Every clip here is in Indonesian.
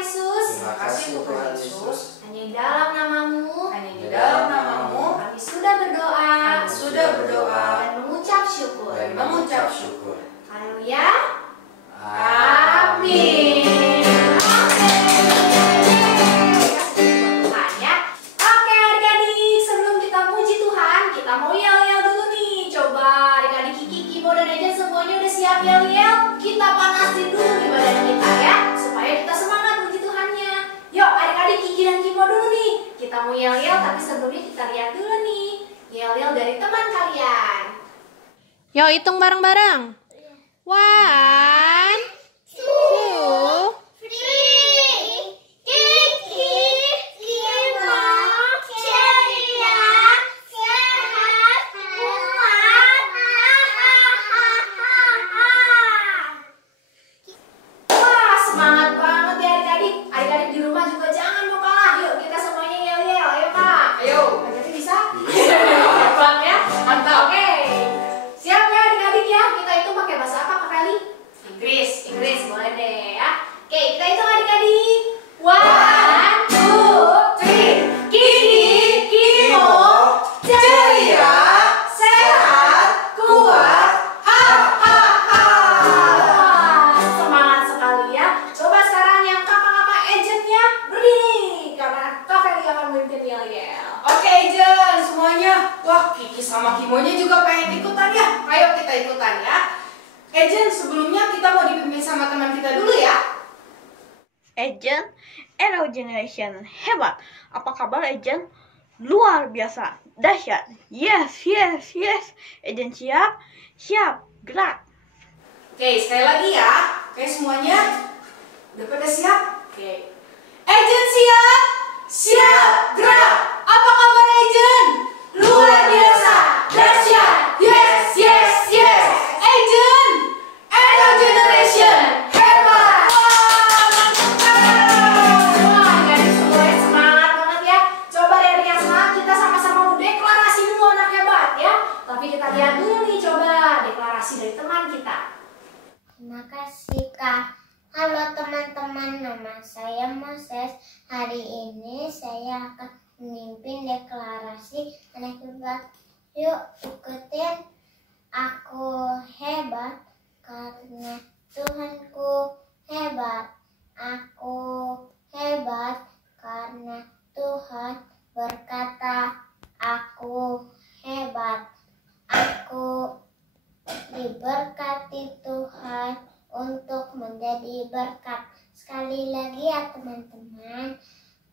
Yesus. Terima kasih Tuhan Yesus. Hanya di dalam namamu, kami sudah berdoa, dan mengucap syukur. Haleluya. Amin. Oke. Kasih Tuhan ya. Oke adik-adik, sebelum kita puji Tuhan, kita mau yel-yel dulu nih. Coba adik-adik Kiki, Kimo, dan Ejen semuanya udah siap yel-yel? Kita panasin dulu nih badan kita ya, supaya kita semangat puji Tuhannya. Yuk adik-adik Kiki dan Kimo dulu nih. Kita mau yel-yel, tapi sebelumnya kita lihat dulu nih yel-yel dari teman kalian. Yuk hitung bareng-bareng. 1, 2, semangat banget ya adik-adik. Adik-adik di rumah juga jangan mau kalah. Yuk kita semuanya yel-yel. Ayo Kak. Ayo. Adik-adik bisa? Hebat ya. Mantap. Oke. Siap ya adik-adik ya. Kita itu pakai bahasa apa Kak Feli? Inggris boleh deh ya. Oke kita hitung adik-adik. 1, 2, 3. Kiki, Kimo, ceria, sehat, kuat. Semangat sekali ya. Coba sekarang yang kakak-kakak agentnya berdiri, karena Kak Feli akan memimpin yel-yel. Oke Ejen, semuanya. Wah, Kiki sama Kimonya juga pengen ikutan ya. Ayo kita ikutan ya. Ejen, sebelumnya kita mau dipimpin sama teman kita dulu ya. Ejen, Hello Generation hebat. Apa kabar Ejen? Luar biasa, dahsyat. Yes. Ejen siap? Siap, gerak. Oke, sekali lagi ya. Oke, semuanya udah pada siap? Oke. Ejen siap? Siap, gerak. Apa kabar Ejen? Luar biasa, dahsyat. Yes. Ejen, Hello Generation hebat. Wah, adik-adik semuanya semangat banget ya. Coba dari yang semangat kita sama-sama mau deklarasi dulu anak hebat ya. Tapi kita lihat dulu nih coba deklarasi dari teman kita. Terima kasih Kak. Halo teman-teman, nama saya Moses. Hari ini saya akan memimpin deklarasi anak hebat. Yuk ikutin. Aku hebat karena Tuhanku hebat. Aku hebat karena Tuhan berkata aku hebat. Aku diberkati Tuhan untuk menjadi berkat. Sekali lagi ya teman-teman,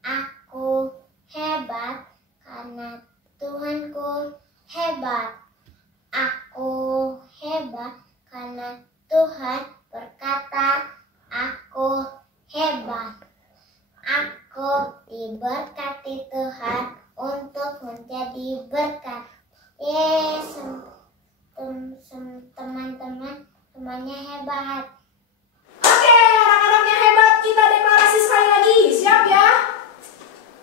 aku hebat karena Tuhanku hebat. Aku hebat karena Tuhan berkata aku hebat. Aku diberkati Tuhan untuk menjadi berkat. Yes, teman-teman semuanya hebat. Oke, anak-anak yang hebat, kita deklarasi sekali lagi. Siap ya?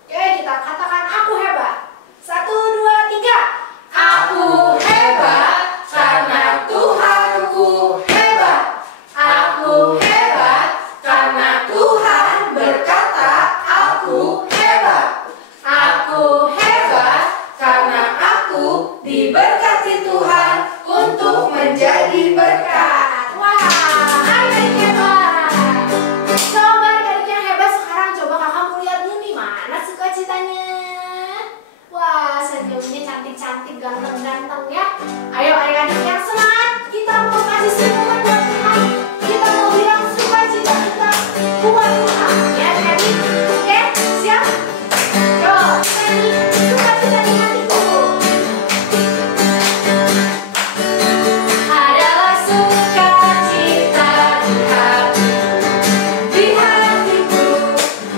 Oke, kita katakan aku hebat. 1, 2, 3. Aku hebat karena Tuhanku hebat. Aku hebat karena Tuhan berkata aku hebat. Aku hebat karena aku diberkati Tuhan untuk menjadi berkat. Wah, adik-adik hebat. Coba adik-adik yang hebat sekarang coba kakak mau lihat dulu nih mana sukacitanya. Wah, senyumnya cantik-cantik, ganteng-ganteng ya. Ayo adik-adik yang semangat, kita mau kasih semangat buat Tuhan. Kita mau bilang sukacita kita buat Tuhan. Ya adik-adik, oke? Siap? Yuk, nyanyi sukacita di hatiku. Adalah sukacita di hatiku, di hatiku,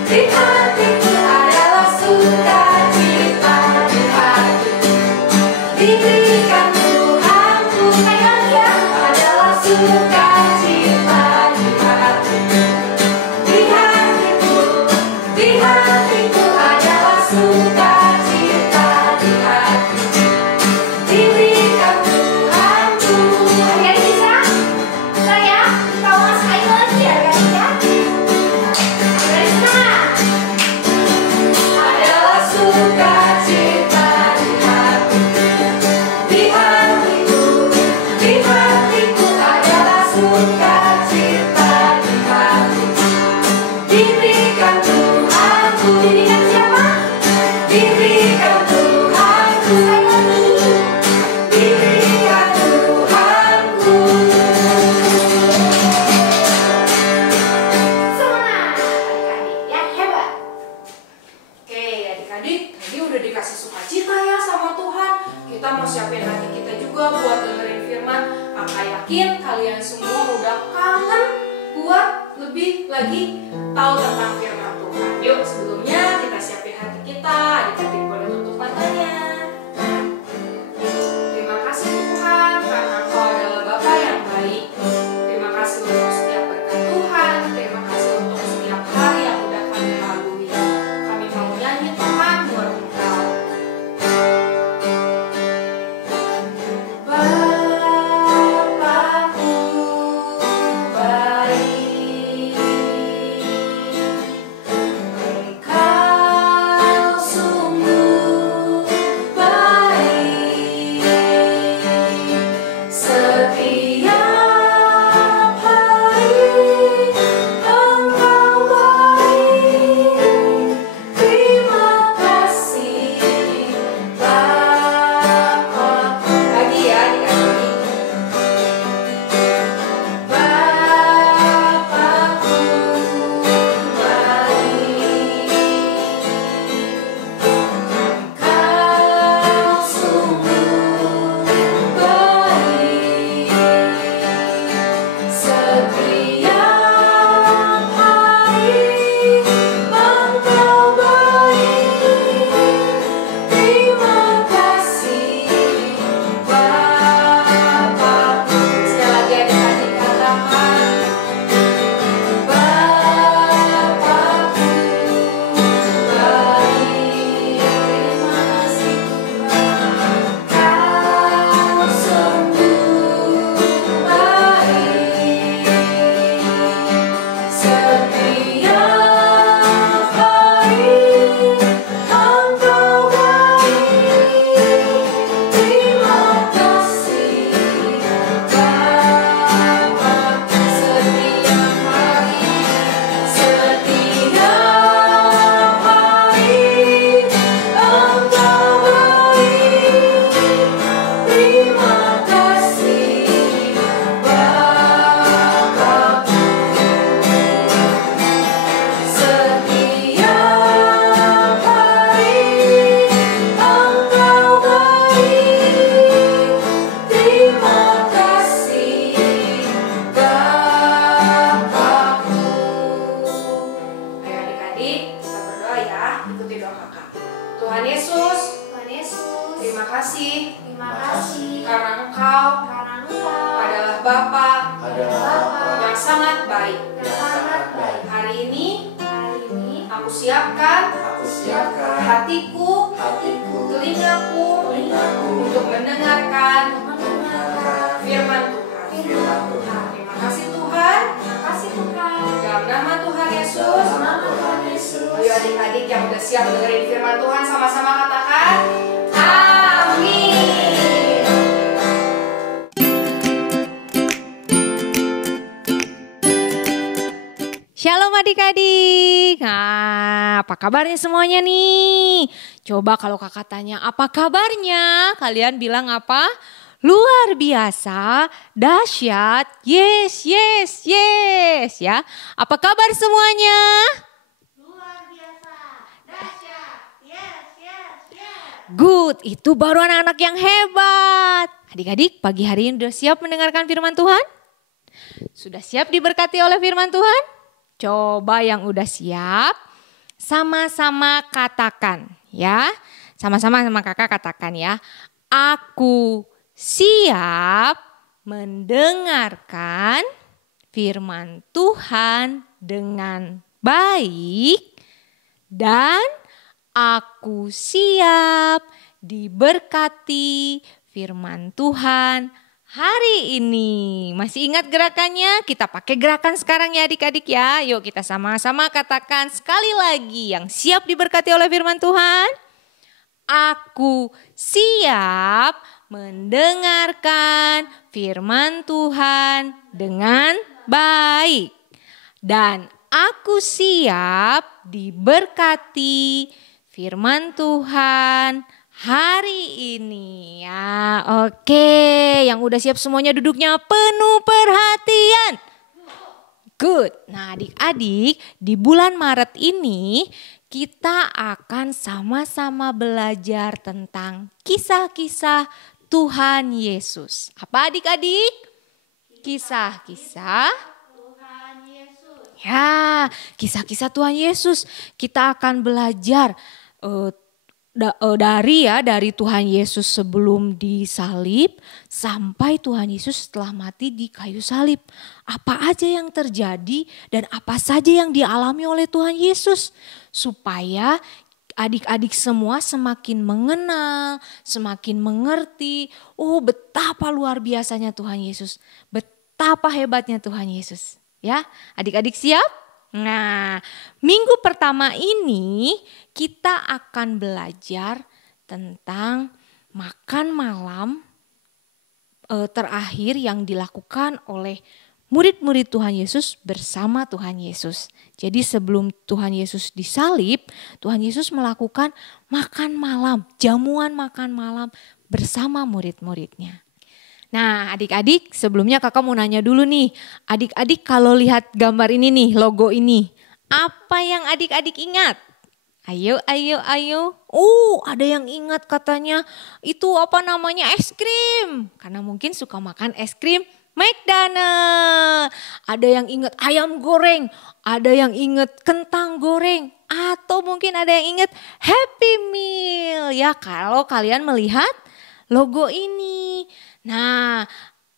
di hatiku. Adalah sukacita di hatiku, diberikan Tuhanku. Ayo ya, adalah sukacita di hatiku, di hatiku, di hatiku. Adalah sukacita di hatiku, diberikan Tuhanku. Adik-adik bisa? Bisa ya? Kita ulas sekali lagi ya guys ya. Adik-adik Dirikan siapa? Dirikan Tuhanku. Sekali lagi. Dirikan Tuhanku. Semangat adik-adik ya, hebat. Oke, adik-adik, tadi udah dikasih sukacita ya sama Tuhan. Kita mau siapin hati kita juga buat dengerin firman. Kakak yakin kalian semua udah kangen buat lebih lagi tahu tentang firman Tuhan. Yuk, sebelumnya kita siapin hati kita. Adik-adik boleh tutup matanya. Terima kasih Tuhan karena Engkau adalah Bapa yang baik. Terima kasih untuk setiap berkat Tuhan. Terima kasih untuk setiap hari yang udah kami lalui. Kami mau nyanyi Tuhan buat Engkau. Bapakku baik, Engkau sungguh baik. Setiap hari Engkau baik. Terima kasih Bapa. Lagi ya adik-adik. Bapakku baik, Engkau sungguh baik. Setiap hari Engkau baik. Terima kasih Bapakku. Sekali lagi adik-adik katakan, Bapakku baik. Terima kasih Tuhan, Kau sungguh baik. Setiap hari Engkau baik. Terima kasih Bapa. Setiap hari Engkau baik. Terima kasih Bapakku. Setiap hari Engkau baik. Terima kasih Bapakku. Ayo adik-adik, kita berdoa ya. Ikuti doa kakak. Tuhan Yesus, terima kasih Terima kasih karena Engkau karena Engkau adalah Bapa adalah Bapa yang sangat baik. yang sangat baik. Hari ini Hari ini aku siapkan Aku siapkan hatiku, hatiku, telingaku telingaku untuk mendengarkan mendengarkan firman Tuhan. firman Tuhan. Terima kasih Tuhan. Terima kasih Tuhan. Dalam nama Tuhan Yesus. Dalam nama Tuhan Yesus. Ayo adik-adik yang udah siap dengerin firman Tuhan sama-sama katakan amin. Shalom adik-adik. Nah, apa kabarnya semuanya nih? Coba kalau kakak tanya apa kabarnya? Kalian bilang apa? Luar biasa, dahsyat, yes, yes, yes ya. Apa kabar semuanya? Luar biasa, dahsyat, yes, yes, yes. Good, itu baru anak-anak yang hebat. Adik-adik, pagi hari ini sudah siap mendengarkan firman Tuhan? Sudah siap diberkati oleh firman Tuhan? Coba yang udah siap, sama-sama katakan ya. Sama-sama sama kakak katakan ya. Aku siap mendengarkan firman Tuhan dengan baik dan aku siap diberkati firman Tuhan hari ini. Masih ingat gerakannya? Kita pakai gerakan sekarang ya adik-adik ya. Yuk kita sama-sama katakan sekali lagi yang siap diberkati oleh firman Tuhan. Aku siap mendengarkan firman Tuhan dengan baik. Dan aku siap diberkati firman Tuhan hari ini ya. Oke, yang udah siap semuanya duduknya penuh perhatian. Good. Nah, adik-adik, di bulan Maret ini kita akan sama-sama belajar tentang kisah-kisah Tuhan Yesus. Apa adik-adik? Kisah-kisah Tuhan Yesus. Ya, kisah-kisah Tuhan Yesus. Kita akan belajar dari Tuhan Yesus sebelum disalib sampai Tuhan Yesus setelah mati di kayu salib. Apa aja yang terjadi dan apa saja yang dialami oleh Tuhan Yesus. Supaya adik-adik semua semakin mengenal, semakin mengerti. Oh, betapa luar biasanya Tuhan Yesus. Betapa hebatnya Tuhan Yesus. Ya, adik-adik siap? Nah, minggu pertama ini kita akan belajar tentang makan malam terakhir yang dilakukan oleh murid-murid Tuhan Yesus bersama Tuhan Yesus. Jadi sebelum Tuhan Yesus disalib, Tuhan Yesus melakukan makan malam, jamuan makan malam bersama murid-muridnya. Nah, adik-adik, sebelumnya kakak mau nanya dulu nih. Adik-adik kalau lihat gambar ini nih, logo ini, apa yang adik-adik ingat? Ayo. Ada yang ingat katanya itu apa namanya, es krim. Karena mungkin suka makan es krim McDonald. Ada yang ingat ayam goreng, ada yang ingat kentang goreng. Atau mungkin ada yang ingat Happy Meal. Ya, kalau kalian melihat logo ini. Nah,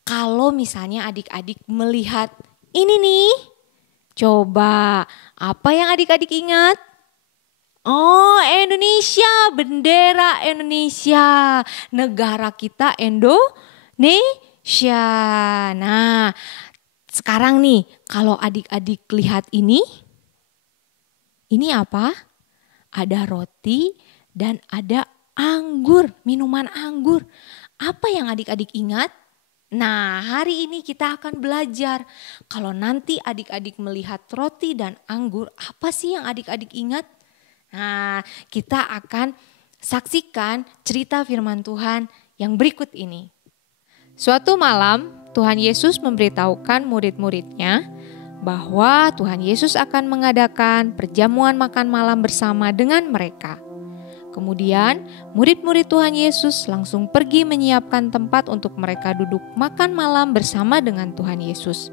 kalau misalnya adik-adik melihat ini nih, coba apa yang adik-adik ingat? Oh, Indonesia, bendera Indonesia, negara kita Indonesia. Nah, sekarang nih kalau adik-adik lihat ini apa? Ada roti dan ada anggur, minuman anggur. Apa yang adik-adik ingat? Nah, hari ini kita akan belajar. Kalau nanti adik-adik melihat roti dan anggur, apa sih yang adik-adik ingat? Nah, kita akan saksikan cerita firman Tuhan yang berikut ini. Suatu malam, Tuhan Yesus memberitahukan murid-muridnya bahwa Tuhan Yesus akan mengadakan perjamuan makan malam bersama dengan mereka. Kemudian murid-murid Tuhan Yesus langsung pergi menyiapkan tempat untuk mereka duduk makan malam bersama dengan Tuhan Yesus.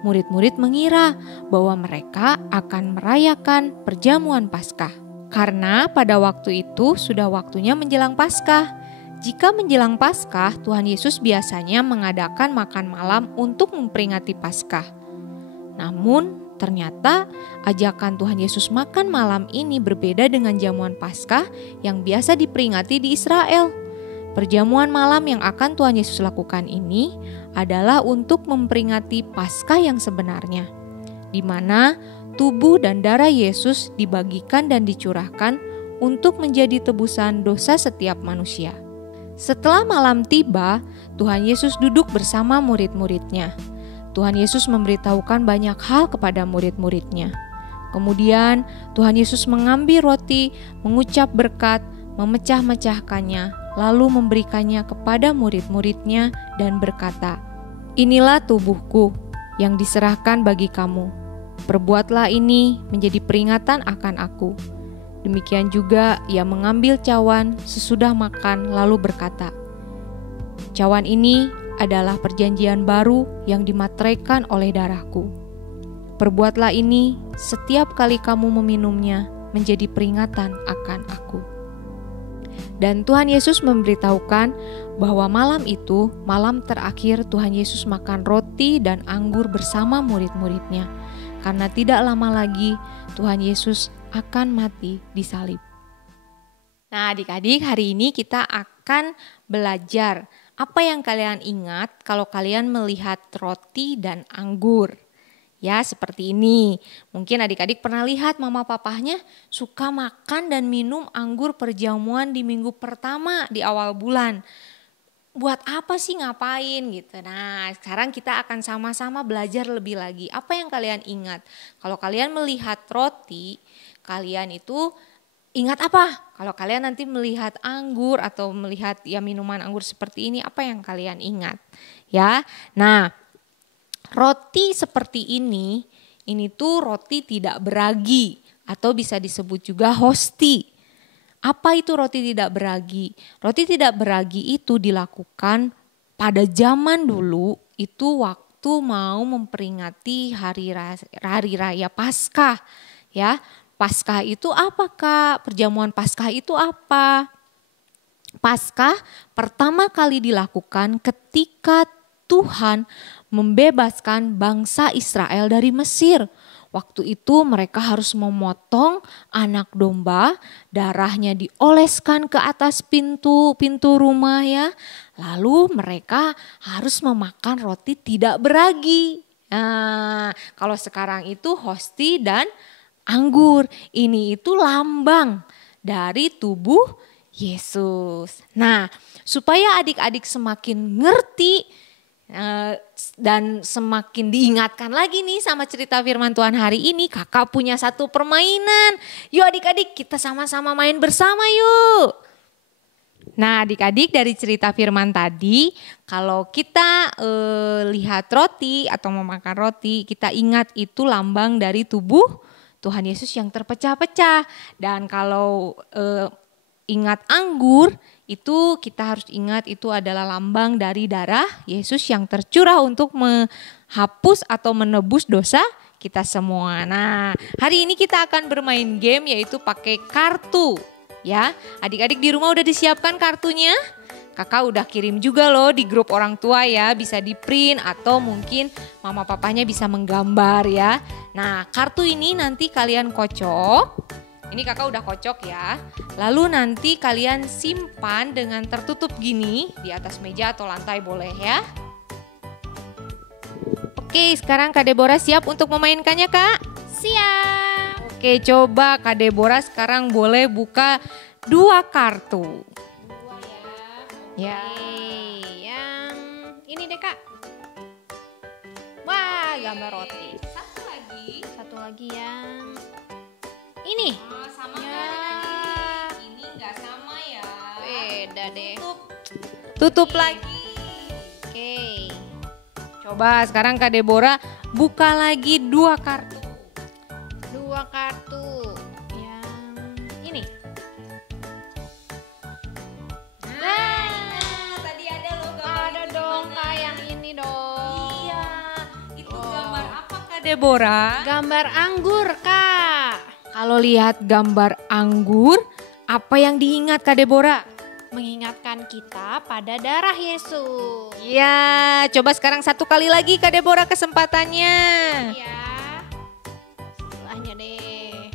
Murid-murid mengira bahwa mereka akan merayakan perjamuan Paskah. Karena pada waktu itu sudah waktunya menjelang Paskah. Jika menjelang Paskah, Tuhan Yesus biasanya mengadakan makan malam untuk memperingati Paskah. Namun ternyata ajakan Tuhan Yesus makan malam ini berbeda dengan jamuan Paskah yang biasa diperingati di Israel. Perjamuan malam yang akan Tuhan Yesus lakukan ini adalah untuk memperingati Paskah yang sebenarnya, di mana tubuh dan darah Yesus dibagikan dan dicurahkan untuk menjadi tebusan dosa setiap manusia. Setelah malam tiba, Tuhan Yesus duduk bersama murid-muridnya. Tuhan Yesus memberitahukan banyak hal kepada murid-muridnya. Kemudian Tuhan Yesus mengambil roti, mengucap berkat, memecah-mecahkannya, lalu memberikannya kepada murid-muridnya dan berkata, "Inilah tubuhku yang diserahkan bagi kamu. Perbuatlah ini menjadi peringatan akan aku." Demikian juga ia mengambil cawan sesudah makan lalu berkata, "Cawan ini adalah perjanjian baru yang dimateraikan oleh darahku. Perbuatlah ini setiap kali kamu meminumnya menjadi peringatan akan aku." Dan Tuhan Yesus memberitahukan bahwa malam itu, malam terakhir Tuhan Yesus makan roti dan anggur bersama murid-muridnya. Karena tidak lama lagi Tuhan Yesus akan mati di salib. Nah, adik-adik, hari ini kita akan belajar apa yang kalian ingat kalau kalian melihat roti dan anggur. Ya, seperti ini. Mungkin adik-adik pernah lihat mama papahnya suka makan dan minum anggur perjamuan di minggu pertama di awal bulan. buat apa sih ngapain gitu. Nah sekarang kita akan sama-sama belajar lebih lagi. Apa yang kalian ingat? Kalau kalian melihat roti, kalian itu ingat apa? Kalau kalian nanti melihat anggur atau melihat ya minuman anggur seperti ini, apa yang kalian ingat? Ya, nah roti seperti ini tuh roti tidak beragi atau bisa disebut juga hosti. Apa itu roti tidak beragi? Roti tidak beragi itu dilakukan pada zaman dulu itu waktu mau memperingati hari raya Paskah. Ya, Paskah itu apa Kak? Perjamuan Paskah itu apa? Paskah pertama kali dilakukan ketika Tuhan membebaskan bangsa Israel dari Mesir. Waktu itu mereka harus memotong anak domba, darahnya dioleskan ke atas pintu rumah ya. Lalu mereka harus memakan roti tidak beragi. Nah, kalau sekarang itu hosti dan anggur. Ini itu lambang dari tubuh Yesus. Nah, supaya adik-adik semakin ngerti dan semakin diingatkan lagi nih sama cerita firman Tuhan hari ini, kakak punya satu permainan. Yuk adik-adik kita sama-sama main bersama yuk. Nah adik-adik dari cerita firman tadi, kalau kita lihat roti atau memakan roti, kita ingat itu lambang dari tubuh Tuhan Yesus yang terpecah-pecah. Dan kalau ingat anggur, itu kita harus ingat itu adalah lambang dari darah Yesus yang tercurah untuk menghapus atau menebus dosa kita semua. Nah, hari ini kita akan bermain game yaitu pakai kartu. Ya, adik-adik di rumah udah disiapkan kartunya? Kakak udah kirim juga loh di grup orang tua ya, bisa di print atau mungkin mama papanya bisa menggambar ya. Nah, kartu ini nanti kalian kocok. Ini kakak udah kocok ya. Lalu nanti kalian simpan dengan tertutup gini di atas meja atau lantai boleh ya. Oke, sekarang Kak Deborah siap untuk memainkannya Kak? Siap. Oke, coba Kak Deborah sekarang boleh buka 2 kartu. 2 ya. Ya. Oke, yang ini deh Kak. Wah, gambar roti. Satu lagi yang ini. Sama Ya. Ini nggak sama ya. Beda deh. Tutup lagi. Oke. Coba sekarang Kak Deborah buka lagi 2 kartu. 2 kartu. Yang ini. Nah, tadi ada loh gambar. Ada dong Kak yang ini dong. Iya, itu gambar apa Kak Deborah? Gambar anggur Kak. Kalau lihat gambar anggur, apa yang diingat Kak Deborah? Mengingatkan kita pada darah Yesus. Iya, coba sekarang 1 kali lagi Kak Deborah kesempatannya. Ya. Sebelahnya deh.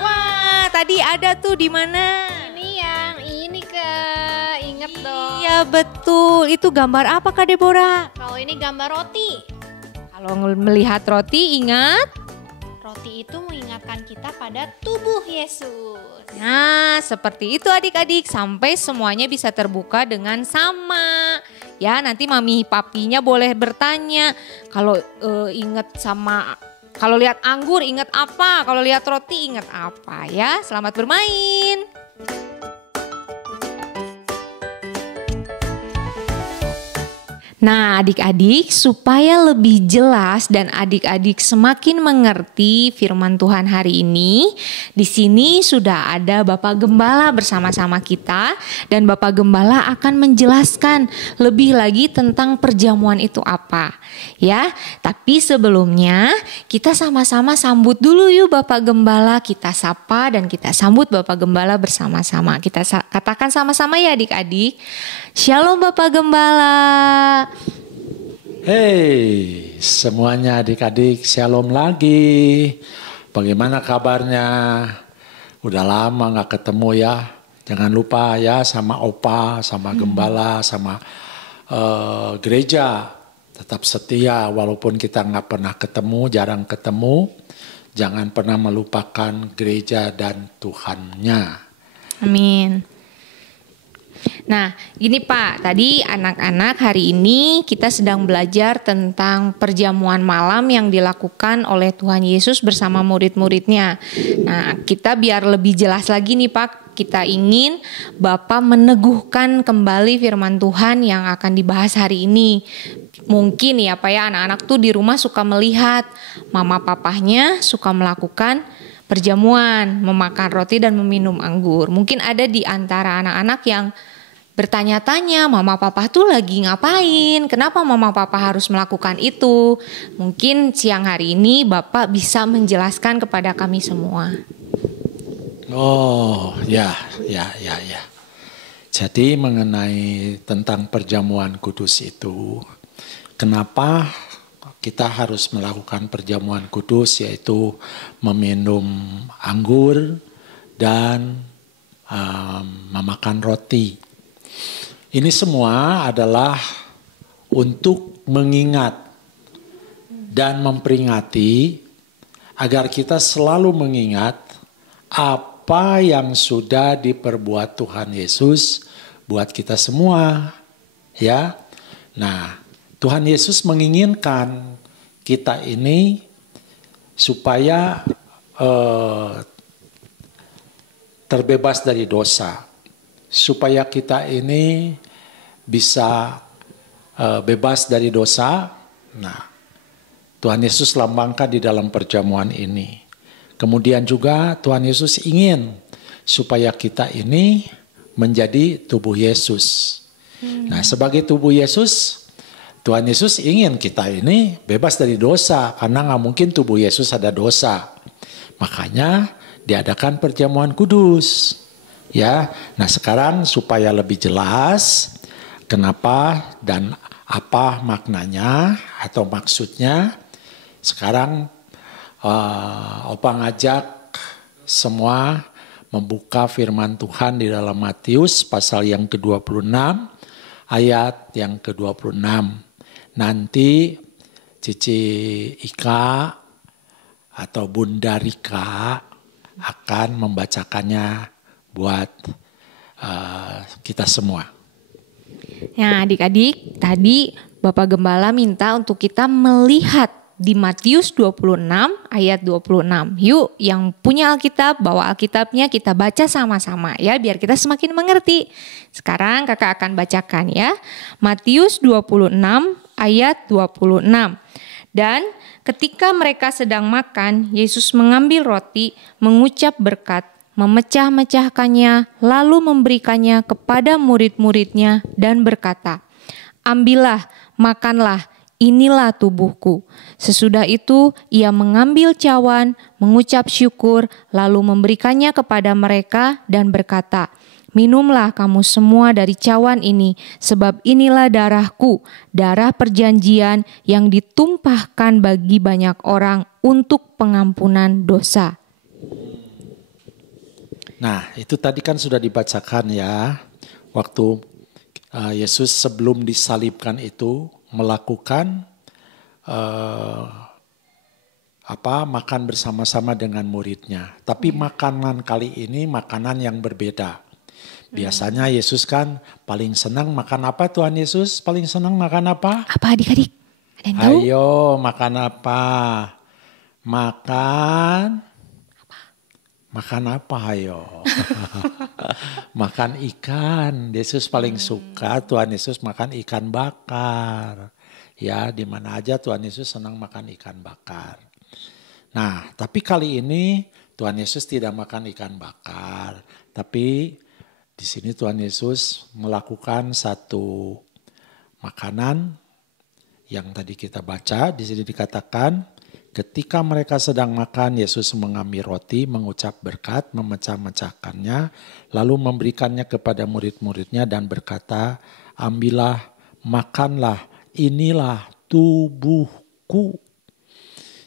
Wah, tadi ada tuh di mana? Ini yang ini Kak. Ingat dong. Iya betul, itu gambar apa Kak Deborah? Kalau ini gambar roti. Kalau melihat roti ingat? Roti itu mengingatkan kita pada tubuh Yesus. Nah, seperti itu adik-adik sampai semuanya bisa terbuka dengan sama. Ya, nanti mami papinya boleh bertanya. Kalau kalau lihat anggur ingat apa? Kalau lihat roti ingat apa ya? Selamat bermain. Nah adik-adik supaya lebih jelas dan adik-adik semakin mengerti firman Tuhan hari ini, di sini sudah ada Bapak Gembala bersama-sama kita dan Bapak Gembala akan menjelaskan lebih lagi tentang perjamuan itu apa. Ya, tapi sebelumnya kita sama-sama sambut dulu yuk Bapak Gembala, kita sapa dan kita sambut Bapak Gembala bersama-sama. Kita katakan sama-sama ya adik-adik. Shalom Bapak Gembala. Hei semuanya adik-adik, shalom lagi. Bagaimana kabarnya? Udah lama gak ketemu ya. Jangan lupa ya sama Opa, sama Gembala, sama gereja. Tetap setia walaupun kita gak pernah ketemu, jarang ketemu. Jangan pernah melupakan gereja dan Tuhannya. Amin. Nah, gini Pak, tadi anak-anak hari ini kita sedang belajar tentang perjamuan malam yang dilakukan oleh Tuhan Yesus bersama murid-muridnya. Nah, kita biar lebih jelas lagi nih Pak, kita ingin Bapak meneguhkan kembali firman Tuhan yang akan dibahas hari ini. Mungkin ya Pak ya, anak-anak tuh di rumah suka melihat mama papahnya suka melakukan perjamuan, memakan roti dan meminum anggur. Mungkin ada di antara anak-anak yang bertanya-tanya, mama papa tuh lagi ngapain? Kenapa mama papa harus melakukan itu? Mungkin siang hari ini Bapak bisa menjelaskan kepada kami semua. Oh, ya. Jadi mengenai tentang perjamuan kudus itu, kenapa kita harus melakukan perjamuan kudus, yaitu meminum anggur dan memakan roti. Ini semua adalah untuk mengingat dan memperingati agar kita selalu mengingat apa yang sudah diperbuat Tuhan Yesus buat kita semua, ya. Nah, Tuhan Yesus menginginkan kita ini supaya terbebas dari dosa. Supaya kita ini bisa bebas dari dosa. Nah, Tuhan Yesus lambangkan di dalam perjamuan ini. Kemudian juga Tuhan Yesus ingin supaya kita ini menjadi tubuh Yesus. Nah, sebagai tubuh Yesus, Tuhan Yesus ingin kita ini bebas dari dosa, karena nggak mungkin tubuh Yesus ada dosa. Makanya diadakan perjamuan kudus. Ya, nah sekarang supaya lebih jelas kenapa dan apa maknanya atau maksudnya, sekarang Opa ngajak semua membuka firman Tuhan di dalam Matius pasal yang ke-26 ayat yang ke-26. Nanti Cici Ika atau Bunda Rika akan membacakannya buat kita semua. Nah adik-adik, tadi Bapak Gembala minta untuk kita melihat di Matius 26 ayat 26. Yuk yang punya Alkitab, bawa Alkitabnya, kita baca sama-sama ya, biar kita semakin mengerti. Sekarang kakak akan bacakan ya. Matius 26 ayat 26. Dan ketika mereka sedang makan, Yesus mengambil roti, mengucap berkat, memecah-mecahkannya, lalu memberikannya kepada murid-muridnya dan berkata, "Ambillah, makanlah, inilah tubuhku." Sesudah itu ia mengambil cawan, mengucap syukur, lalu memberikannya kepada mereka dan berkata, "Minumlah kamu semua dari cawan ini, sebab inilah darahku, darah perjanjian yang ditumpahkan bagi banyak orang untuk pengampunan dosa." Nah, itu tadi kan sudah dibacakan ya, waktu Yesus sebelum disalibkan itu melakukan makan bersama-sama dengan muridnya. Tapi makanan kali ini makanan yang berbeda. Biasanya Yesus kan paling senang makan apa, Tuhan Yesus? Paling senang makan apa? Apa adik-adik? Ada yang tahu? Ayo, makan apa? Makan apa ayo? Makan ikan. Yesus paling suka, Tuhan Yesus makan ikan bakar. Ya, di mana aja Tuhan Yesus senang makan ikan bakar. Nah, tapi kali ini Tuhan Yesus tidak makan ikan bakar. Tapi di sini Tuhan Yesus melakukan satu makanan yang tadi kita baca. Di sini dikatakan, ketika mereka sedang makan, Yesus mengambil roti, mengucap berkat, memecah-mecahkannya, lalu memberikannya kepada murid-muridnya dan berkata, "Ambillah, makanlah, inilah tubuhku."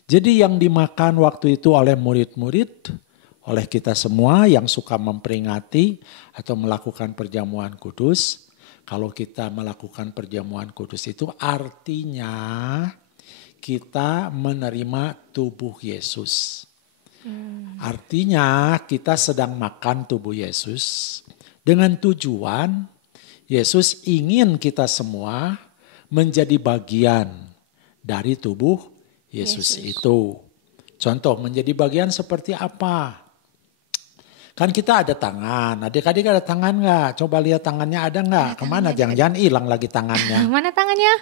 Jadi yang dimakan waktu itu oleh murid-murid, oleh kita semua yang suka memperingati atau melakukan perjamuan kudus. Kalau kita melakukan perjamuan kudus itu artinya kita menerima tubuh Yesus. Artinya kita sedang makan tubuh Yesus dengan tujuan Yesus ingin kita semua menjadi bagian dari tubuh Yesus itu. Contoh menjadi bagian seperti apa? Kan kita ada tangan, adik-adik ada tangan nggak? Coba lihat tangannya ada nggak? Kemana? Jangan-jangan hilang lagi tangannya. Mana tangannya?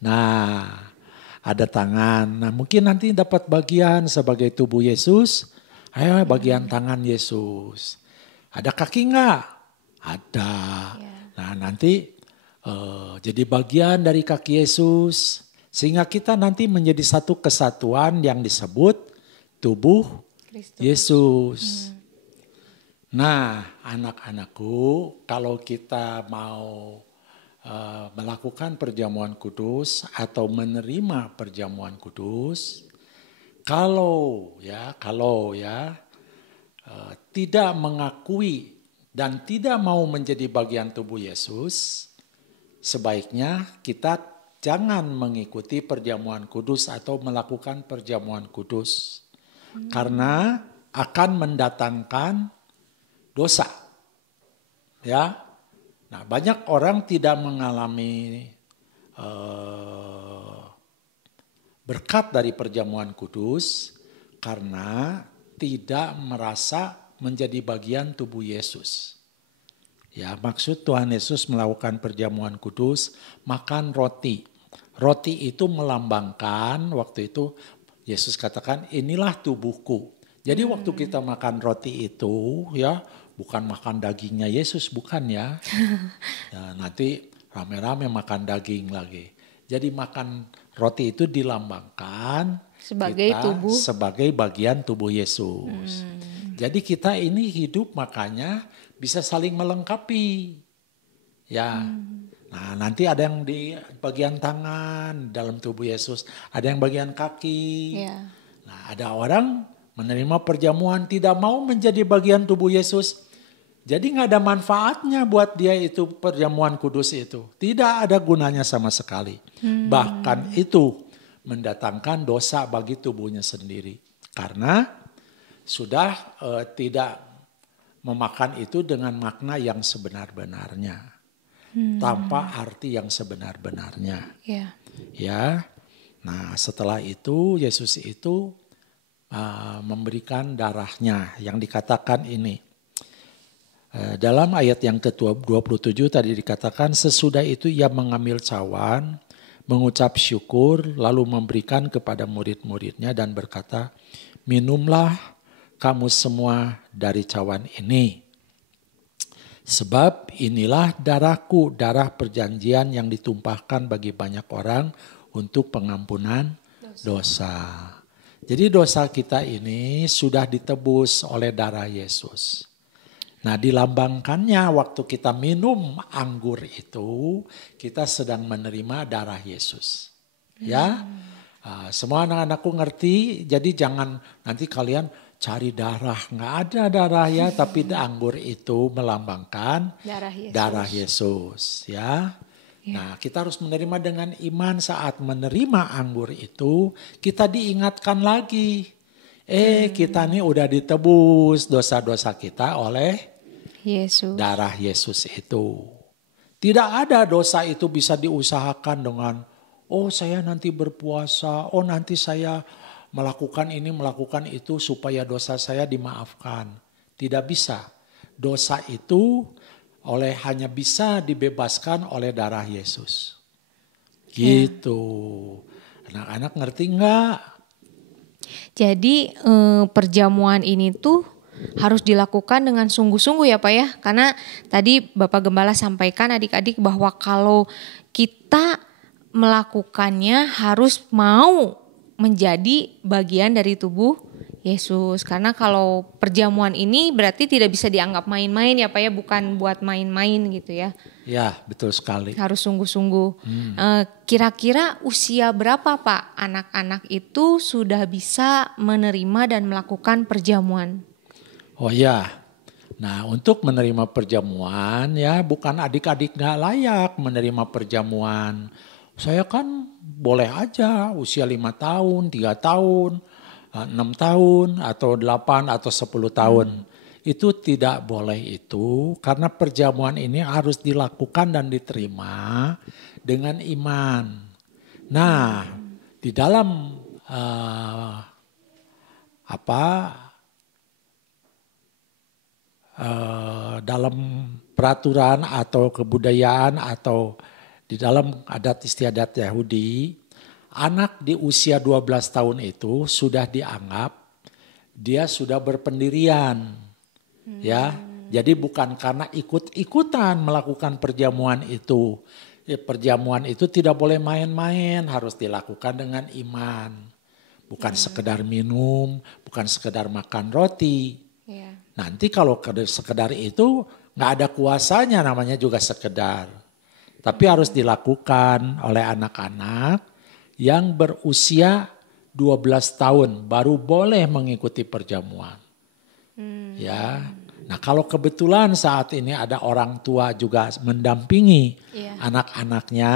Nah, ada tangan. Nah, mungkin nanti dapat bagian sebagai tubuh Yesus. Ayo bagian tangan Yesus. Ada kaki nggak? Ada. Nah, nanti jadi bagian dari kaki Yesus. Sehingga kita nanti menjadi satu kesatuan yang disebut tubuh Kristus. Yesus. Nah, anak-anakku, kalau kita mau melakukan perjamuan kudus atau menerima perjamuan kudus, kalau tidak mengakui dan tidak mau menjadi bagian tubuh Yesus, sebaiknya kita jangan mengikuti perjamuan kudus atau melakukan perjamuan kudus. Karena akan mendatangkan dosa. Ya. Nah, banyak orang tidak mengalami berkat dari perjamuan kudus karena tidak merasa menjadi bagian tubuh Yesus. Ya, maksud Tuhan Yesus melakukan perjamuan kudus, makan roti. Roti itu melambangkan, waktu itu Yesus katakan, inilah tubuhku. Jadi waktu kita makan roti itu, ya bukan makan dagingnya Yesus, bukan ya. Ya nanti rame-rame makan daging lagi. Jadi makan roti itu dilambangkan Sebagai kita tubuh. sebagai bagian tubuh Yesus. Jadi kita ini hidup makanya bisa saling melengkapi. Ya. Nah, nanti ada yang di bagian tangan dalam tubuh Yesus, ada yang bagian kaki. Ya. Nah, ada orang menerima perjamuan tidak mau menjadi bagian tubuh Yesus. Jadi nggak ada manfaatnya buat dia itu perjamuan kudus itu. Tidak ada gunanya sama sekali. Bahkan itu mendatangkan dosa bagi tubuhnya sendiri. Karena sudah tidak memakan itu dengan makna yang sebenar-benarnya. Tanpa arti yang sebenar-benarnya. Ya. Ya. Nah, setelah itu Yesus itu memberikan darahnya yang dikatakan ini. Dalam ayat yang ke-27 tadi dikatakan sesudah itu ia mengambil cawan, mengucap syukur lalu memberikan kepada murid-muridnya dan berkata, minumlah kamu semua dari cawan ini. Sebab inilah darahku, darah perjanjian yang ditumpahkan bagi banyak orang untuk pengampunan dosa. Jadi dosa kita ini sudah ditebus oleh darah Yesus. Nah, dilambangkannya waktu kita minum anggur itu, kita sedang menerima darah Yesus. Ya, semua anak-anakku ngerti, jadi jangan nanti kalian cari darah, nggak ada darah ya, tapi anggur itu melambangkan darah Yesus. Ya. Nah, kita harus menerima dengan iman. Saat menerima anggur itu, kita diingatkan lagi. Kita nih udah ditebus dosa-dosa kita oleh Yesus. Darah Yesus itu. Tidak ada dosa itu bisa diusahakan dengan, oh saya nanti berpuasa, oh nanti saya melakukan ini, melakukan itu supaya dosa saya dimaafkan. Tidak bisa. Dosa itu hanya bisa dibebaskan oleh darah Yesus. Gitu. Anak-anak ngerti enggak? Jadi perjamuan ini tuh harus dilakukan dengan sungguh-sungguh ya Pak ya. Karena tadi Bapak Gembala sampaikan adik-adik bahwa kalau kita melakukannya harus mau menjadi bagian dari tubuh Yesus. Karena kalau perjamuan ini berarti tidak bisa dianggap main-main ya Pak ya. Bukan buat main-main gitu ya. Ya betul sekali. Harus sungguh-sungguh. Kira-kira usia berapa Pak anak-anak itu sudah bisa menerima dan melakukan perjamuan? Oh ya, nah untuk menerima perjamuan ya bukan adik-adik gak layak menerima perjamuan. Saya kan boleh aja usia 5 tahun, 3 tahun, 6 tahun atau 8 atau 10 tahun. itu tidak boleh itu, karena perjamuan ini harus dilakukan dan diterima dengan iman. Nah, di dalam dalam peraturan atau kebudayaan atau di dalam adat istiadat Yahudi, anak di usia 12 tahun itu sudah dianggap dia sudah berpendirian. Ya, jadi bukan karena ikut-ikutan melakukan perjamuan itu. Perjamuan itu tidak boleh main-main, harus dilakukan dengan iman. Bukan sekedar minum, bukan sekedar makan roti. Ya. Nanti kalau sekedar itu nggak ada kuasanya, namanya juga sekedar. Tapi harus dilakukan oleh anak-anak yang berusia 12 tahun baru boleh mengikuti perjamuan. Ya, nah kalau kebetulan saat ini ada orang tua juga mendampingi anak-anaknya,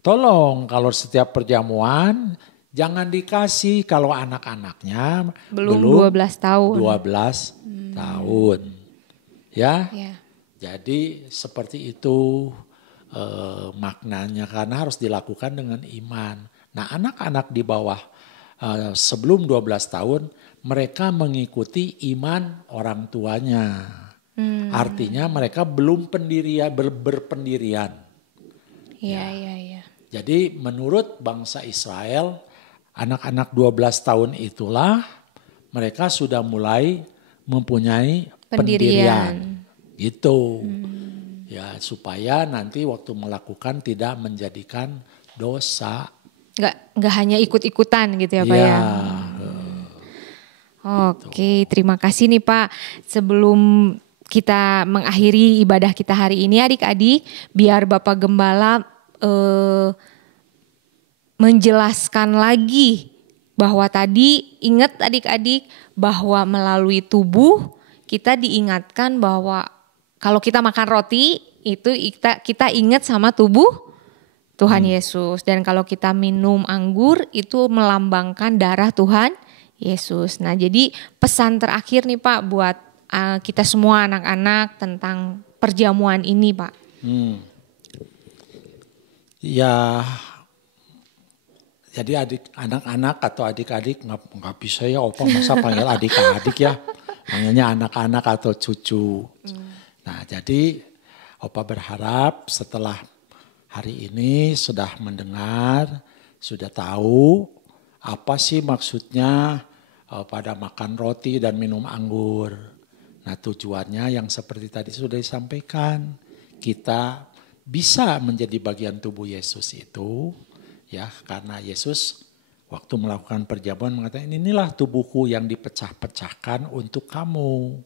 tolong kalau setiap perjamuan jangan dikasih kalau anak-anaknya Belum 12 tahun. 12 tahun. Ya. Ya. Jadi seperti itu maknanya, karena harus dilakukan dengan iman. Nah, anak-anak di bawah sebelum 12 tahun mereka mengikuti iman orang tuanya. Artinya mereka belum berpendirian. Iya. Jadi menurut bangsa Israel, anak-anak 12 tahun itulah mereka sudah mulai mempunyai pendirian. Gitu. Ya, supaya nanti waktu melakukan tidak menjadikan dosa. Nggak hanya ikut-ikutan gitu ya Pak ya. Oke, terima kasih nih Pak. Sebelum kita mengakhiri ibadah kita hari ini adik-adik, biar Bapak Gembala menjelaskan lagi bahwa tadi ingat adik-adik bahwa melalui tubuh kita diingatkan bahwa kalau kita makan roti itu kita ingat sama tubuh Tuhan Yesus, dan kalau kita minum anggur itu melambangkan darah Tuhan Yesus. Nah, jadi pesan terakhir nih Pak buat kita semua anak-anak tentang perjamuan ini Pak. Ya, jadi anak-anak atau adik-adik nggak bisa ya Opa masa panggil adik-adik ya, panggilnya anak-anak atau cucu. Nah, jadi Opa berharap setelah hari ini sudah mendengar, sudah tahu apa sih maksudnya pada makan roti dan minum anggur. Nah, tujuannya yang seperti tadi sudah disampaikan, kita bisa menjadi bagian tubuh Yesus itu, ya, karena Yesus waktu melakukan perjamuan mengatakan inilah tubuhku yang dipecah-pecahkan untuk kamu.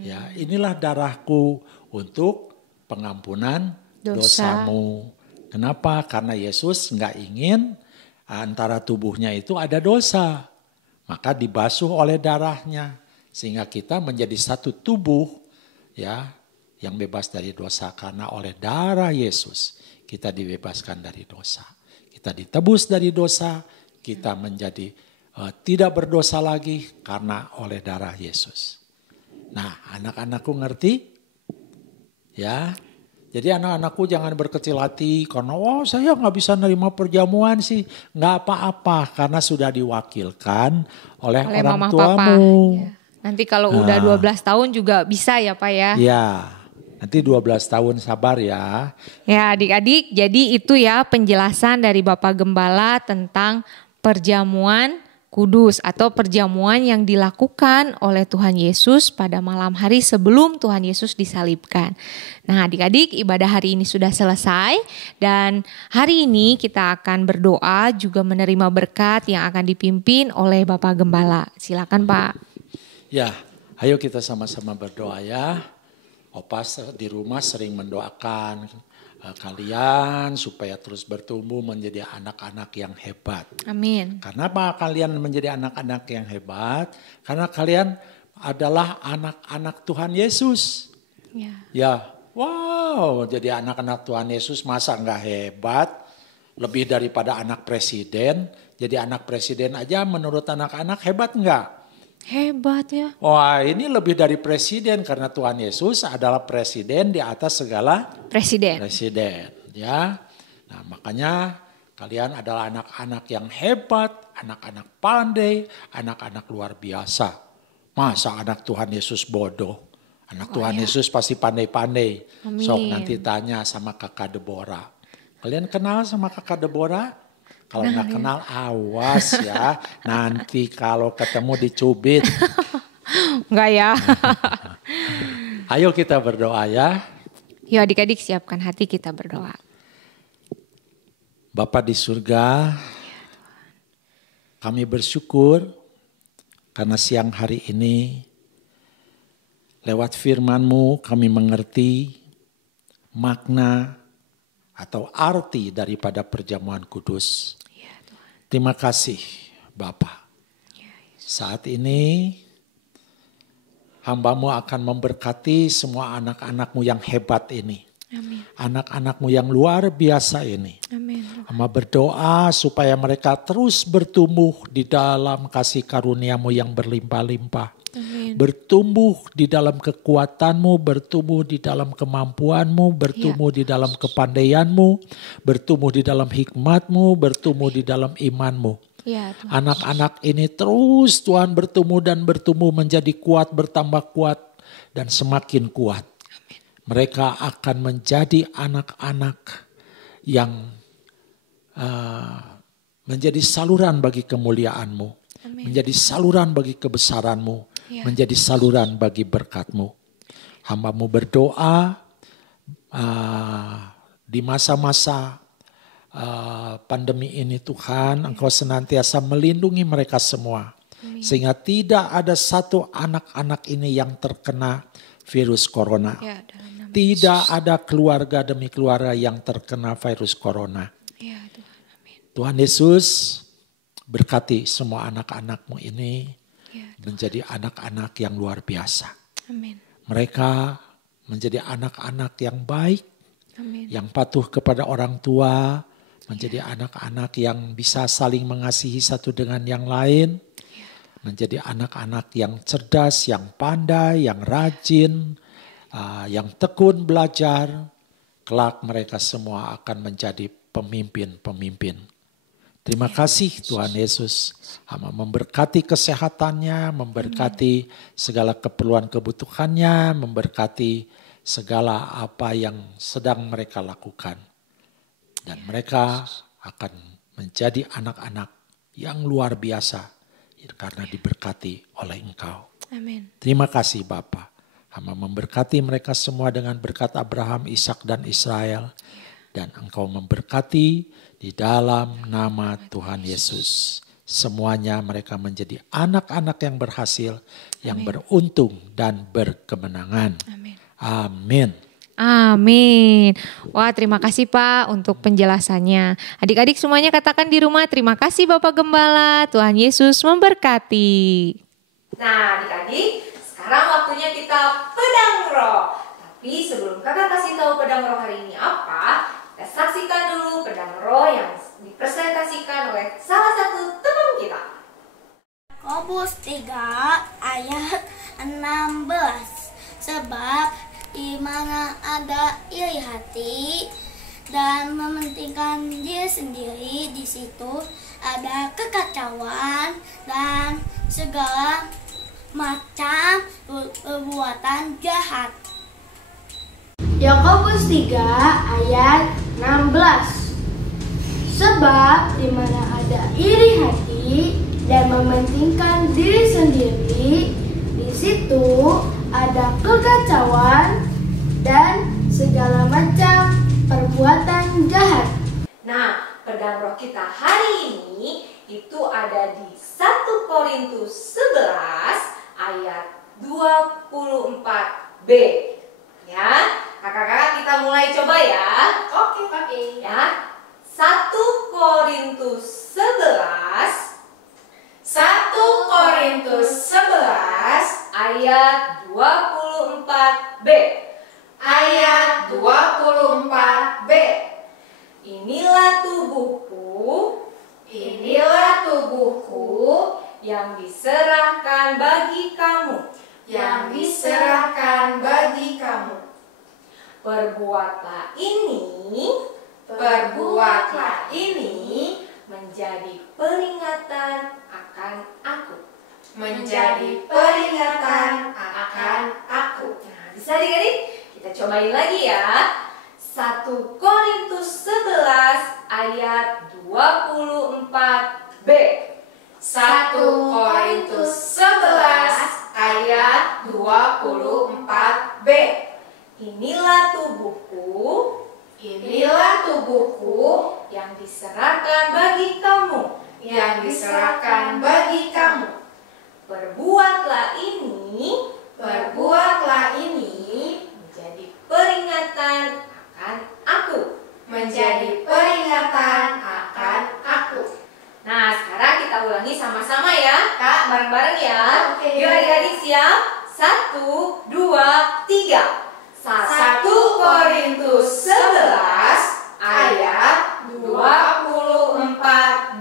Ya, inilah darahku untuk pengampunan dosamu. Kenapa? Karena Yesus nggak ingin antara tubuhnya itu ada dosa. Maka dibasuh oleh darahnya. Sehingga kita menjadi satu tubuh ya yang bebas dari dosa. Karena oleh darah Yesus kita dibebaskan dari dosa. Kita ditebus dari dosa. Kita menjadi tidak berdosa lagi karena oleh darah Yesus. Nah, anak-anakku ngerti? Ya. Jadi anak-anakku jangan berkecil hati karena saya nggak bisa nerima perjamuan sih. Nggak apa-apa karena sudah diwakilkan oleh orang Mama, tuamu. Papa. Ya. Nanti kalau udah 12 tahun juga bisa ya Pak ya. Ya, nanti 12 tahun sabar ya. Ya adik-adik, jadi itu ya penjelasan dari Bapak Gembala tentang perjamuan kudus atau perjamuan yang dilakukan oleh Tuhan Yesus pada malam hari sebelum Tuhan Yesus disalibkan. Nah adik-adik, ibadah hari ini sudah selesai dan hari ini kita akan berdoa juga menerima berkat yang akan dipimpin oleh Bapak Gembala. Silakan Pak. Ya, ayo kita sama-sama berdoa ya. Opa di rumah sering mendoakan kalian supaya terus bertumbuh menjadi anak-anak yang hebat. Amin. Karena apa kalian menjadi anak-anak yang hebat? Karena kalian adalah anak-anak Tuhan Yesus. Ya, wow, jadi anak-anak Tuhan Yesus masa nggak hebat? Lebih daripada anak presiden. Jadi anak presiden aja menurut anak-anak hebat nggak? Hebat ya. Wah, ini lebih dari presiden karena Tuhan Yesus adalah presiden di atas segala Presiden. ya. Nah, makanya kalian adalah anak-anak yang hebat, anak-anak pandai, anak-anak luar biasa. Masa anak Tuhan Yesus bodoh? Anak Tuhan Yesus pasti pandai-pandai. Amin. Sok nanti tanya sama kakak Deborah. Kalian kenal sama kakak Deborah? Kalau nggak kenal awas ya. Nanti kalau ketemu dicubit. Enggak ya. Ayo kita berdoa ya. Yuk adik-adik siapkan hati kita berdoa. Bapa di surga, kami bersyukur karena siang hari ini lewat firman-Mu kami mengerti makna atau arti daripada perjamuan kudus. Terima kasih Bapa. Saat ini hamba-Mu akan memberkati semua anak-anak-Mu yang hebat ini. Amin. Anak-anak-Mu yang luar biasa ini. Amin. Hamba berdoa supaya mereka terus bertumbuh di dalam kasih karunia-Mu yang berlimpah-limpah. Amin. Bertumbuh di dalam kekuatan-Mu, bertumbuh di dalam kemampuan-Mu, bertumbuh di dalam kepandaian-Mu, bertumbuh di dalam hikmat-Mu, bertumbuh di dalam iman-Mu. Ya, Tuhan. Anak-anak ini terus Tuhan bertumbuh dan bertumbuh menjadi kuat, bertambah kuat dan semakin kuat. Mereka akan menjadi anak-anak yang menjadi saluran bagi kemuliaan-Mu, menjadi saluran bagi kebesaran-Mu, menjadi saluran bagi berkat-Mu. Hamba-Mu berdoa di masa-masa pandemi ini Tuhan, Engkau senantiasa melindungi mereka semua. Sehingga tidak ada satu anak-anak ini yang terkena virus corona. Ya, dalam nama Tidak ada keluarga demi keluarga yang terkena virus corona. Ya, Tuhan. Amin. Tuhan Yesus berkati semua anak-anak-Mu ini Ya, menjadi anak-anak yang luar biasa. amin. Mereka menjadi anak-anak yang baik, Amin. yang patuh kepada orang tua, menjadi anak-anak yang bisa saling mengasihi satu dengan yang lain, menjadi anak-anak yang cerdas, yang pandai, yang rajin, yang tekun belajar. Kelak mereka semua akan menjadi pemimpin-pemimpin. Terima kasih Tuhan Yesus. Hamba memberkati kesehatannya, memberkati segala keperluan kebutuhannya, memberkati segala apa yang sedang mereka lakukan. Dan mereka akan menjadi anak-anak yang luar biasa karena diberkati oleh Engkau. Amin. Terima kasih Bapa. Hamba memberkati mereka semua dengan berkat Abraham, Ishak dan Israel. Dan Engkau memberkati di dalam nama Tuhan Yesus. Semuanya mereka menjadi anak-anak yang berhasil, yang beruntung dan berkemenangan. Amin. Amin. Amin. Wah, terima kasih Pak untuk penjelasannya. Adik-adik semuanya katakan di rumah, terima kasih Bapak Gembala. Tuhan Yesus memberkati. Nah adik-adik, sekarang waktunya kita pedang roh. Tapi sebelum kakak kasih tahu pedang roh hari ini apa, kita saksikan dulu pedang roh yang dipresentasikan oleh salah satu teman kita. Yakobus 3 ayat 16. Sebab di mana ada iri hati dan mementingkan diri sendiri, di situ ada kekacauan dan segala macam perbuatan jahat. Yakobus 3 ayat 16. Sebab di mana ada iri hati dan mementingkan diri sendiri, di situ ada kekacauan dan segala macam perbuatan jahat. Nah, pedang roh kita hari ini itu ada di 1 Korintus 11 ayat 24b. Ya, kakak-kakak kita mulai coba ya. Oke. Ya, 1 Korintus 11 ayat 24b. Ayat 24b. Inilah tubuhku yang diserahkan bagi kamu. Yang diserahkan bagi kamu. Perbuatlah ini menjadi peringatan akan aku. Menjadi peringatan akan aku. Nah, bisa adik-adik? Kita cobain lagi ya. 1 Korintus 11 ayat 24b. 1 Korintus 11 ayat 24b. Inilah tubuhku yang diserahkan bagi kamu. Perbuatlah ini menjadi peringatan akan aku. Nah, sekarang kita ulangi sama-sama ya, Kak, bareng-bareng ya. Oke. Yuk adik-adik siap? 1, 2, 3. 1 Korintus 11 ayat 24b.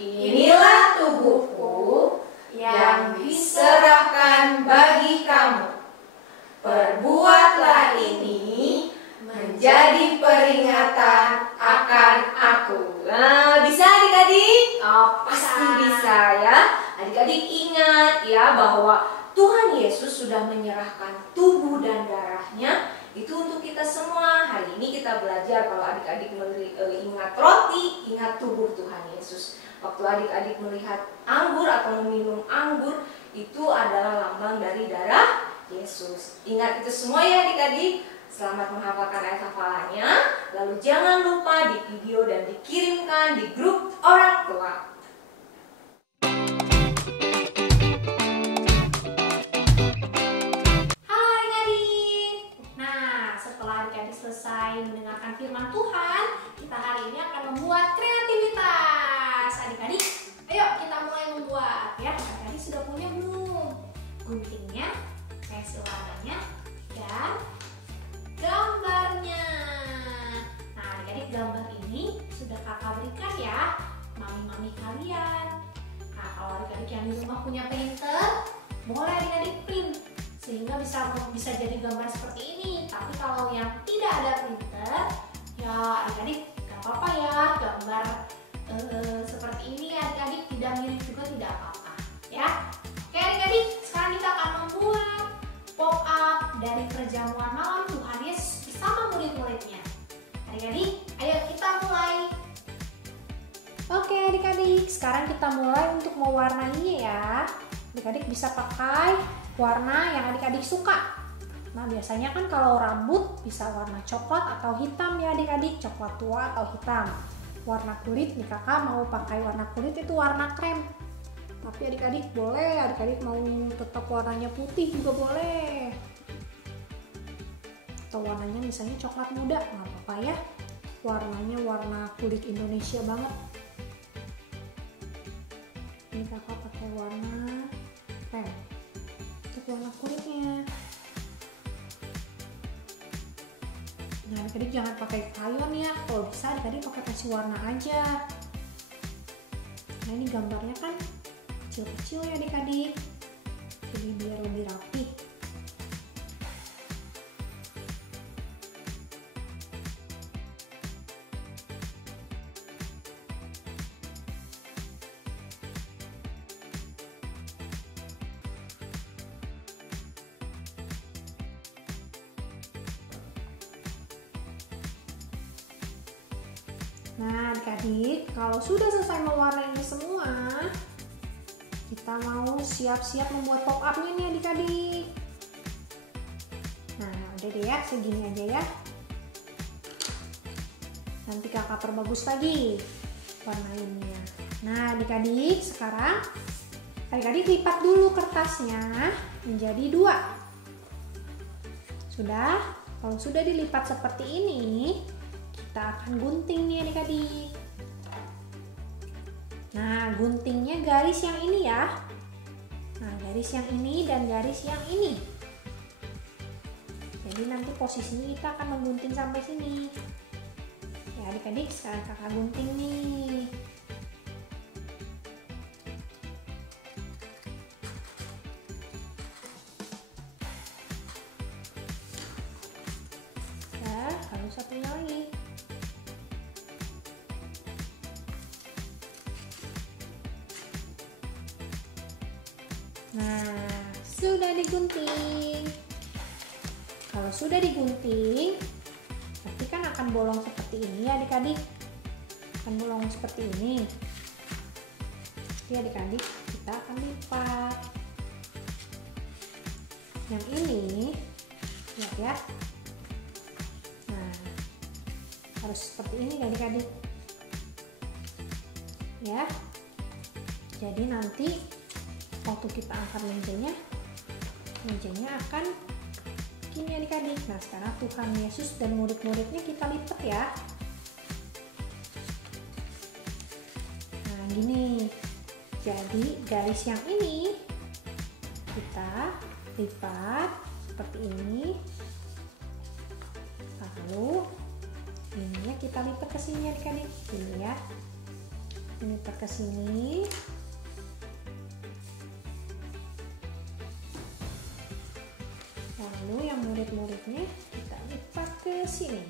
Inilah tubuhku yang diserahkan bagi kamu. Perbuatlah ini menjadi peringatan akan aku. Nah, bisa adik-adik? Oh, pasti bisa ya. Adik-adik ingat ya bahwa Tuhan Yesus sudah menyerahkan tubuh dan darahnya itu untuk kita semua. Hari ini kita belajar kalau adik-adik ingat roti, ingat tubuh Tuhan Yesus. Waktu adik-adik melihat anggur atau meminum anggur, itu adalah lambang dari darah Yesus. Ingat itu semua ya adik-adik. Selamat menghafalkan ayat hafalannya. Lalu jangan lupa di video dan dikirimkan di grup orang tua. Halo adik-adik. Nah, setelah adik-adik selesai mendengarkan firman Tuhan, kita hari ini akan membuat kreativitas. Adik-adik, ayo kita mulai membuat ya. Adik-adik sudah punya belum? Guntingnya, pensil warnanya, dan gambarnya. Nah, adik-adik gambar ini sudah kakak berikan ya mami-mami kalian. Nah, kalau adik-adik yang di rumah punya printer, boleh adik-adik print sehingga bisa jadi gambar seperti ini. Tapi kalau yang tidak ada printer, ya adik-adik gak apa-apa ya gambar seperti ini adik-adik, tidak mirip juga tidak apa-apa ya. Oke adik-adik, sekarang kita akan membuat pop up dari perjamuan malam Tuhan Yesus bersama murid-muridnya. Adik-adik, ayo kita mulai. Oke adik-adik, sekarang kita mulai untuk mewarnainya ya. Adik-adik bisa pakai warna yang adik-adik suka. Nah, biasanya kan kalau rambut bisa warna coklat atau hitam ya adik-adik, coklat tua atau hitam. Warna kulit nih kakak mau pakai warna kulit itu warna krem. Tapi adik-adik boleh, adik-adik mau tetap warnanya putih juga boleh. Atau warnanya misalnya coklat muda, nggak apa-apa ya. Warnanya warna kulit Indonesia banget. Ini kakak pakai warna krem untuk warna kulitnya. Nah, adik-adik jangan pakai crayon ya. Kalau bisa adik-adik pakai pensil warna aja. Nah, ini gambarnya kan kecil-kecil ya adik-adik. Jadi biar lebih rapi. Nah adik-adik, kalau sudah selesai mewarnai ini semua, kita mau siap-siap membuat pop up-nya nih adik-adik. Nah udah deh ya, segini aja ya. Nanti kakak perbagus lagi warnainnya. Nah adik-adik, sekarang adik-adik lipat dulu kertasnya menjadi 2. Sudah? Kalau sudah dilipat seperti ini, kita akan gunting nih adik-adik. Nah, guntingnya garis yang ini ya. Nah, garis yang ini dan garis yang ini. Jadi nanti posisinya kita akan menggunting sampai sini. Ya adik-adik, sekarang kakak gunting nih. Lalu satunya lagi. Nah, sudah digunting. Kalau sudah digunting, nanti kan akan bolong seperti ini ya adik-adik. Akan bolong seperti ini. Jadi adik-adik, kita akan lipat. Yang ini, lihat ya. Nah, harus seperti ini adik-adik. Ya. Jadi nanti waktu kita angkat mejanya akan gini adik-adik. Nah, sekarang Tuhan Yesus dan murid-muridnya kita lipat ya. Nah, gini. Jadi garis yang ini kita lipat seperti ini. Lalu ininya kita lipat ke sini adik-adik. Ini ya. Ini lipat ke sini. Lalu yang murid-muridnya kita lipat ke sini.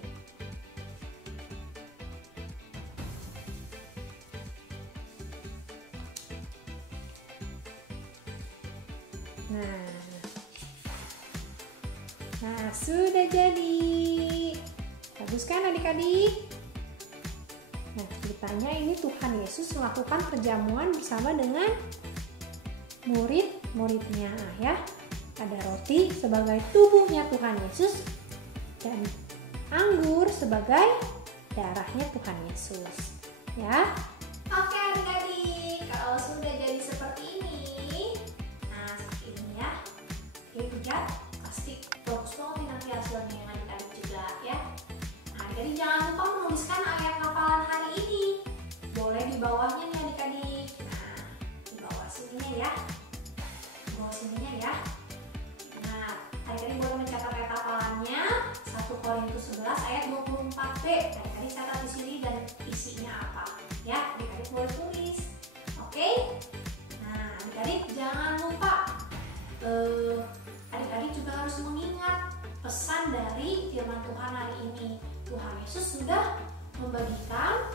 Nah, sudah jadi. Bagus kan adik-adik? Nah, ceritanya ini Tuhan Yesus melakukan perjamuan bersama dengan murid-muridnya ya. Ada roti sebagai tubuhnya Tuhan Yesus dan anggur sebagai darahnya Tuhan Yesus. Ya. Oke adik-adik, kalau sudah jadi seperti ini, nah seperti ini ya. Oke, lihat, pasti bagus banget nih nanti hasilnya yang adik-adik juga ya. Nah, adik-adik jangan lupa menuliskan ayat hafalan hari ini. Boleh di bawahnya nih adik-adik. Nah, di bawah sininya ya. Di bawah sininya ya. Nah, adik-adik boleh mencatat ayat hafalannya 1 Korintus 11 ayat 24b. Adik-adik catat di sini dan isinya apa ya. Adik-adik boleh tulis. Oke? Nah, adik-adik jangan lupa adik-adik juga harus mengingat pesan dari firman Tuhan hari ini. Tuhan Yesus sudah membagikan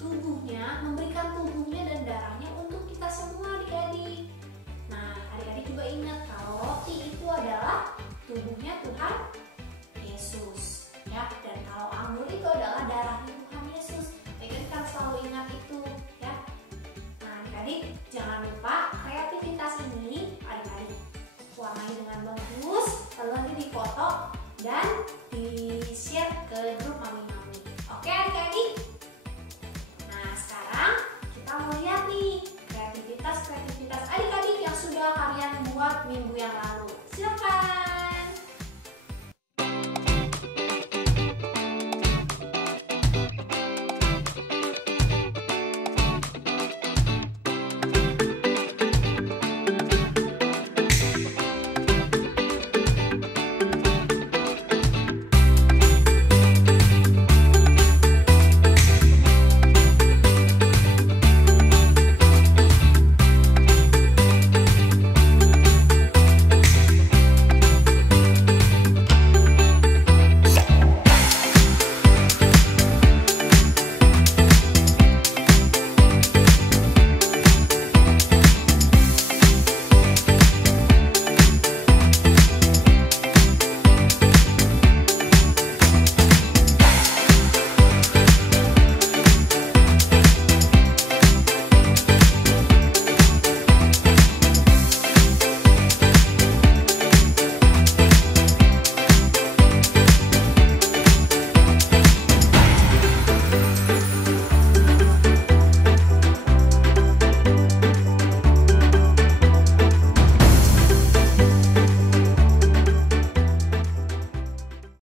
tubuhnya, memberikan tubuhnya dan darahnya untuk kita semua adik-adik. Nah, adik-adik juga ingat kalau roti itu adalah tubuhnya Tuhan Yesus ya, dan kalau anggur itu adalah darahnya Tuhan Yesus. Adik-adik kan selalu ingat itu ya. Nah, adik-adik jangan lupa kreativitas ini adik-adik warnai dengan bagus, lalu nanti difoto dan di-share ke grup mami-mami. Oke adik-adik? Nah, sekarang kita mau lihat nih kreativitas adik-adik yang sudah kalian buat minggu yang lalu.